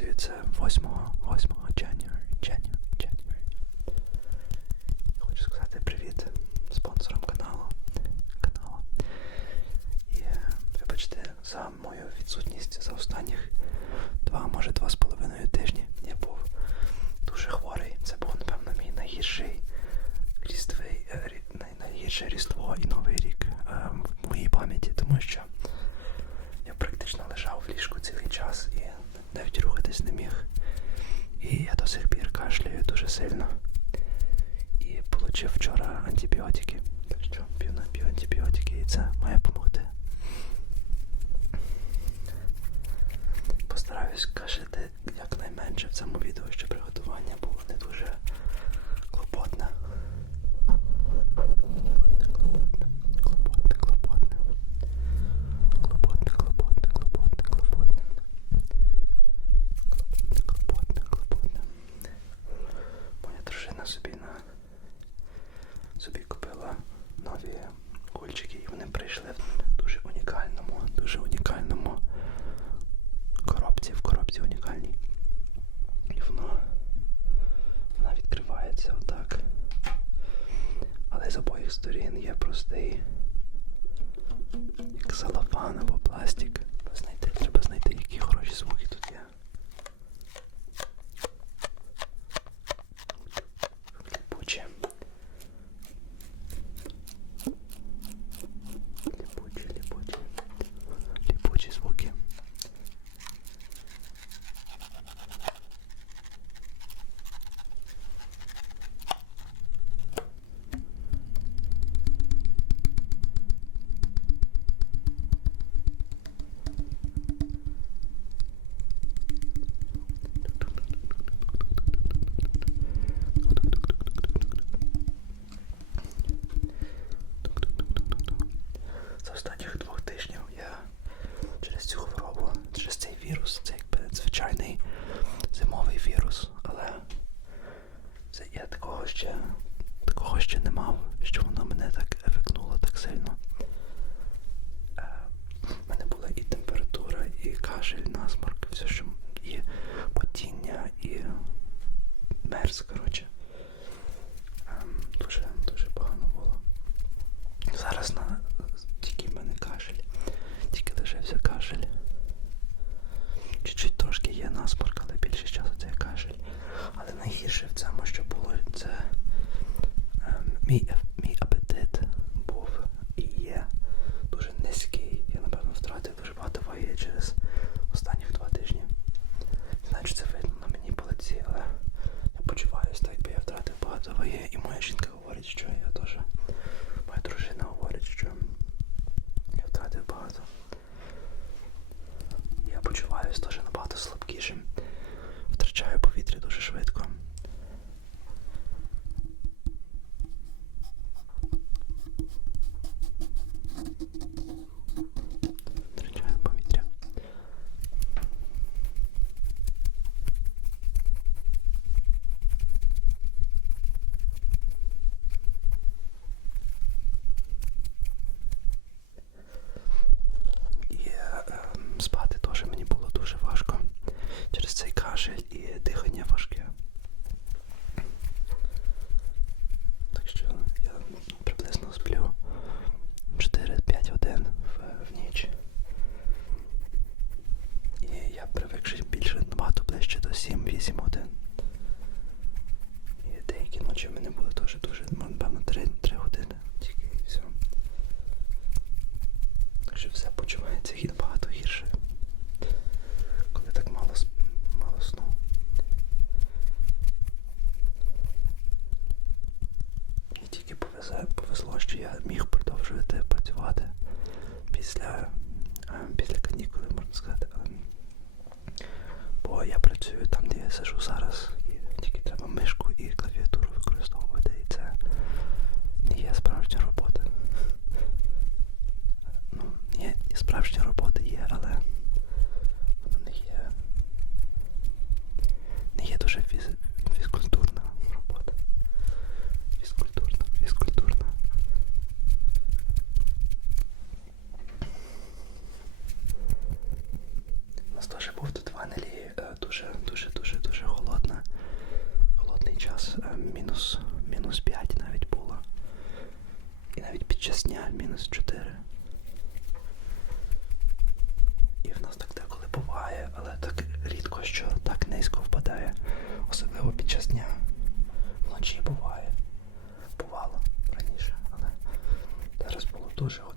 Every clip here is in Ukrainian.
записується 8 8 червня. вилікуватись не міг. І я до сих пір кашляю дуже сильно. І отримав вчора антибіотики. Так що п'ю на п'ю антибіотики і це має допомогти. Постараюсь кашляти якнайменше в цьому відео, щоб приготування було салофан пластик. Знайти, треба знайти, які хороші звуки тут є. кашель, насморк, все, що є потіння, і мерз, коротше. Дуже дуже погано було. Зараз на тільки в мене кашель. Тільки лишився кашель. Чуть-чуть трошки є насморк, але більше часу це кашель. Але найгірше в цьому, що зараз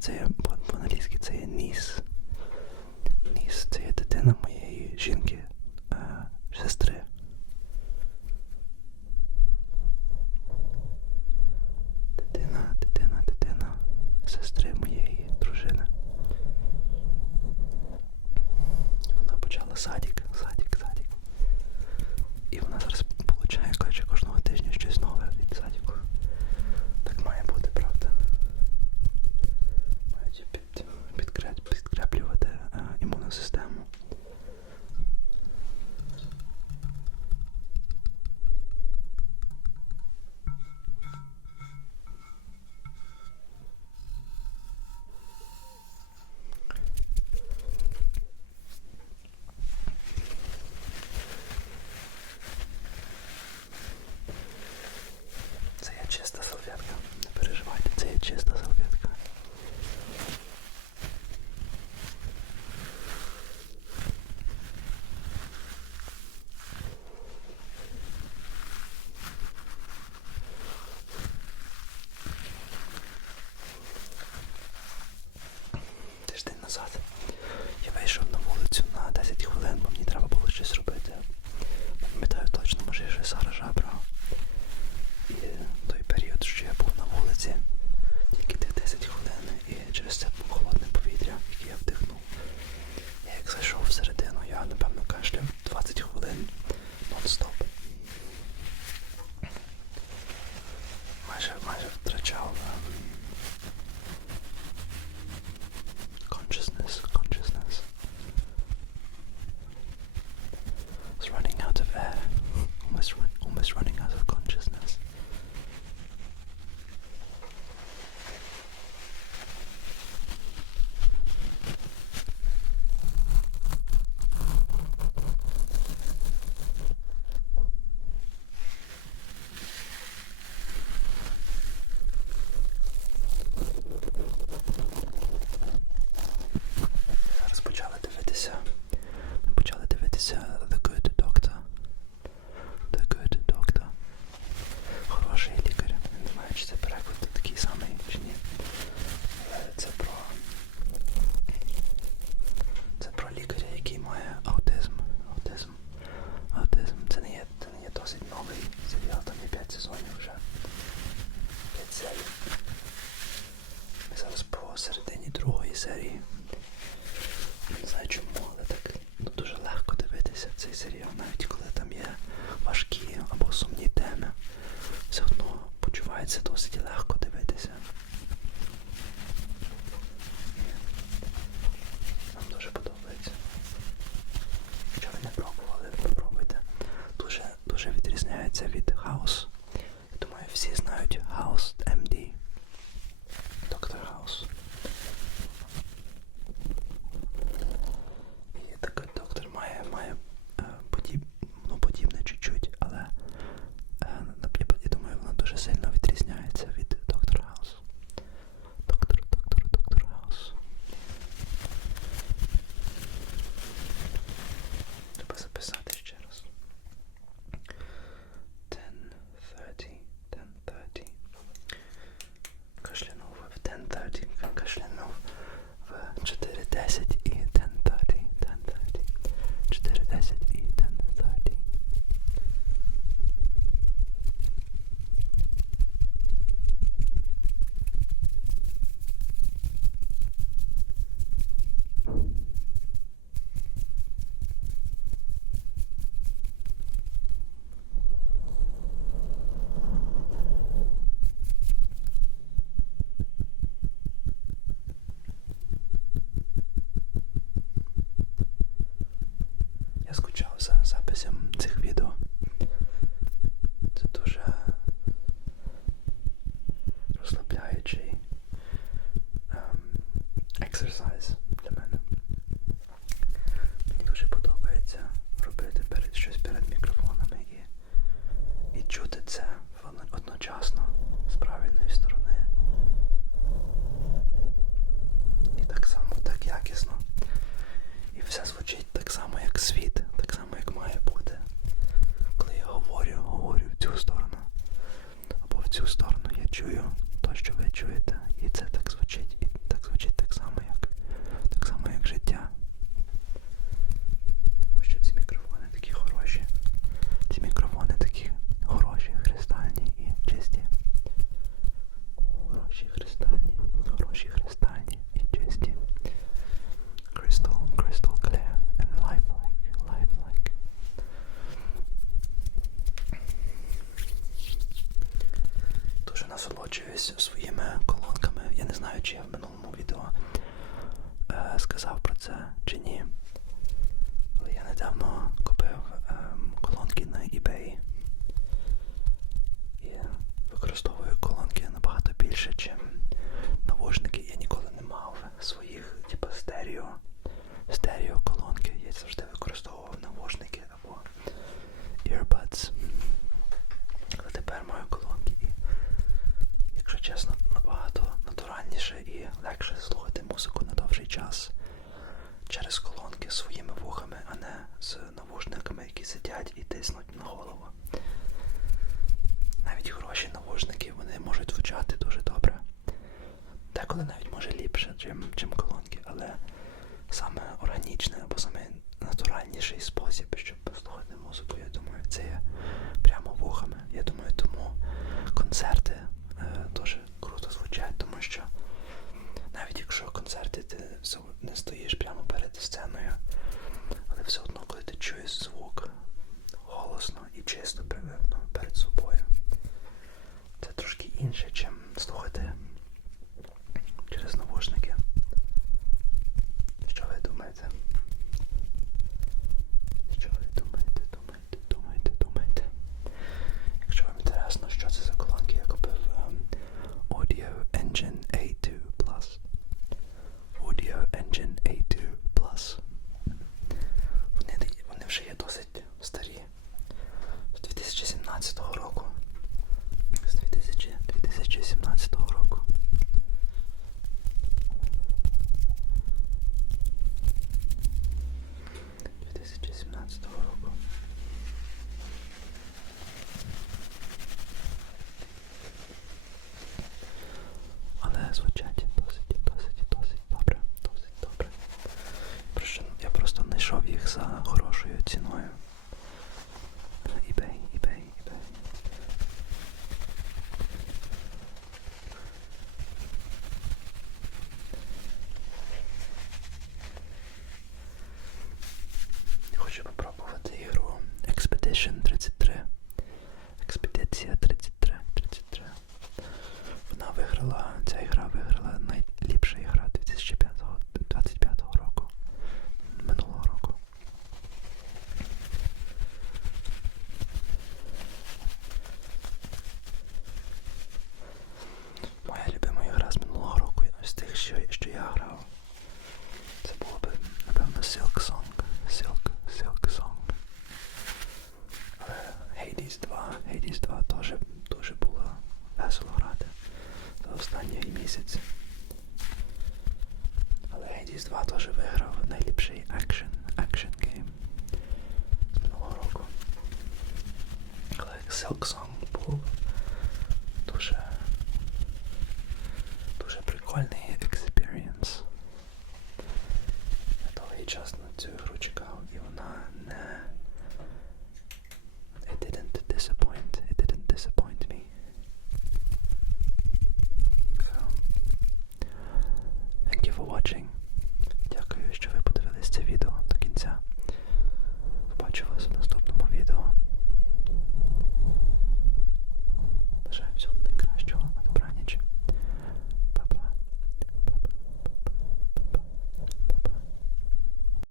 这样吧。це досить легко. Я скучав за записом цих відео. насолоджуюсь своїми колонками. Я не знаю, чи я в минулому відео е, сказав про це чи ні. Але я недавно купив е, колонки на eBay. І використовую колонки набагато більше, ніж навушники. Я ніколи не мав своїх, типу, is het. Alleen is het water zo